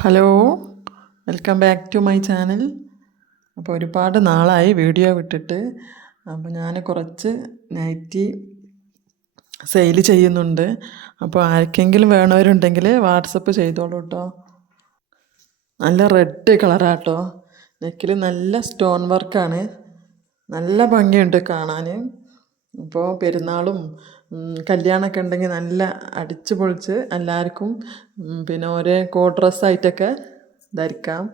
Hello welcome back to my channel അപ്പോൾ ഒരുപാട് നാളായി വീഡിയോ വിട്ടിട്ട്. അപ്പോൾ ഞാൻ കുറച്ച് നൈറ്റി സെയിൽ ചെയ്യുന്നുണ്ട്. അപ്പോൾ ആർക്കെങ്കിലും വേണവരുണ്ടെങ്കിൽ വാട്സപ്പ് ചെയ്തോളൂ കേട്ടോ നല്ല റെഡ് കളറാട്ടോ നെക്കിൽ നല്ല സ്റ്റോൺ വർക്കാണ് നല്ല ഭംഗിയുണ്ട് കാണാൻ ഇപ്പോൾ പെരുന്നാളും കല്യാണമൊക്കെ ഉണ്ടെങ്കിൽ നല്ല അടിച്ച് പൊളിച്ച് എല്ലാവർക്കും പിന്നെ ഒരേ കോ ഡ്രസ്സായിട്ടൊക്കെ ധരിക്കാം.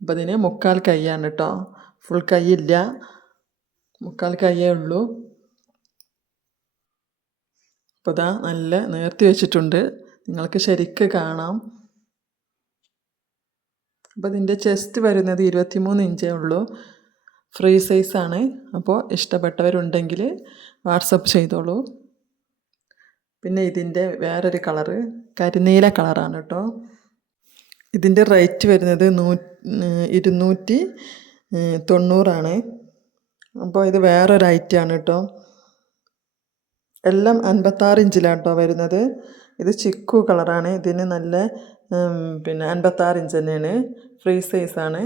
അപ്പം ഇതിന് മുക്കാൽ കൈയാണ് കേട്ടോ ഫുൾ കൈയില്ല മുക്കാൽ കൈയേ ഉള്ളൂ. അപ്പോൾ ഇതാ നല്ല നേർത്തി വെച്ചിട്ടുണ്ട്. നിങ്ങൾക്ക് ശരിക്ക് കാണാം. അപ്പോൾ ഇതിന്റെ ചെസ്റ്റ് വരുന്നത് ഇരുപത്തിമൂന്ന് ഇഞ്ചേ ഉള്ളൂ. ഫ്രീ സൈസാണ്. അപ്പോൾ ഇഷ്ടപ്പെട്ടവരുണ്ടെങ്കിൽ വാട്സപ്പ് ചെയ്തോളൂ. പിന്നെ ഇതിന്റെ വേറൊരു കളറ് കരിനീല കളറാണ് കേട്ടോ. ഇതിന്റെ റേറ്റ് വരുന്നത് നൂ ഇരുന്നൂറ്റി തൊണ്ണൂറാണ്. അപ്പോൾ ഇത് വേറൊരു ഐറ്റമാണ് കേട്ടോ. എല്ലാം അൻപത്താറ് ഇഞ്ചിലാണ് കേട്ടോ വരുന്നത്. ഇത് ചിക്കു കളറാണ്. ഇതിന് നല്ല പിന്നെ അൻപത്താറ് ഇഞ്ച് തന്നെയാണ്. ഫ്രീ സൈസാണ്.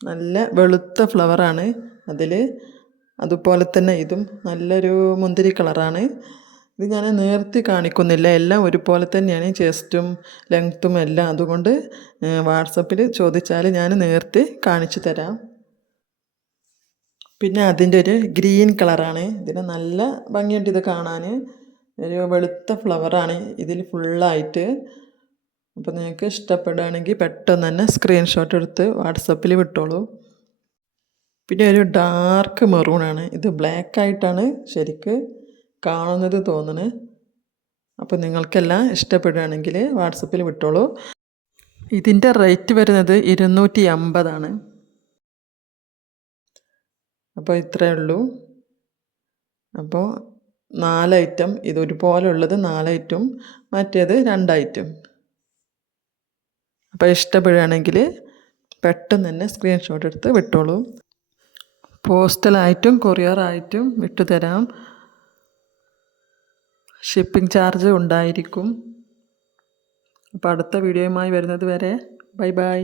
നല്ല വെളുത്ത ഫ്ലവറാണ് അതിൽ അതുപോലെ തന്നെ ഇതും നല്ലൊരു മുന്തിരി കളറാണ് ഇത് ഞാൻ നേർത്തി കാണിക്കുന്നില്ല. എല്ലാം ഒരുപോലെ തന്നെയാണ് ചെസ്റ്റും ലെങ്ത്തും എല്ലാം. അതുകൊണ്ട് വാട്സപ്പിൽ ചോദിച്ചാൽ ഞാൻ നേർത്തി കാണിച്ചു തരാം. പിന്നെ അതിന്റെ ഒരു ഗ്രീൻ കളറാണ് ഇതിന് നല്ല ഭംഗിയുണ്ട് ഇത് കാണാൻ ഒരു വെളുത്ത ഫ്ലവറാണ് ഇതിൽ ഫുള്ളായിട്ട് അപ്പോൾ നിങ്ങൾക്ക് ഇഷ്ടപ്പെടുകയാണെങ്കിൽ പെട്ടെന്ന് തന്നെ സ്ക്രീൻഷോട്ട് എടുത്ത് വാട്സപ്പിൽ വിട്ടോളൂ. പിന്നെ ഒരു ഡാർക്ക് മെറൂണാണ് ഇത് ബ്ലാക്ക് ആയിട്ടാണ് ശരിക്ക് കാണുന്നത് തോന്നുന്നത് അപ്പോൾ നിങ്ങൾക്കെല്ലാം ഇഷ്ടപ്പെടുകയാണെങ്കിൽ വാട്സപ്പിൽ വിട്ടോളൂ. ഇതിന്റെ റേറ്റ് വരുന്നത് ഇരുന്നൂറ്റി അമ്പതാണ് അപ്പോൾ ഇത്രയേ ഉള്ളൂ. അപ്പോൾ നാല് ഐറ്റം ഇത് ഉള്ളത് നാല് ഐറ്റം മറ്റേത് രണ്ട് ഐറ്റം അപ്പോൾ ഇഷ്ടപ്പെടുകയാണെങ്കിൽ പെട്ടെന്ന് തന്നെ സ്ക്രീൻഷോട്ട് എടുത്ത് വിട്ടോളൂ. പോസ്റ്റലായിട്ടും കൊറിയറായിട്ടും വിട്ടു തരാം ഷിപ്പിംഗ് ചാർജ് ഉണ്ടായിരിക്കും. അപ്പോൾ അടുത്ത വീഡിയോയുമായി വരുന്നത് വരെ ബൈ ബൈ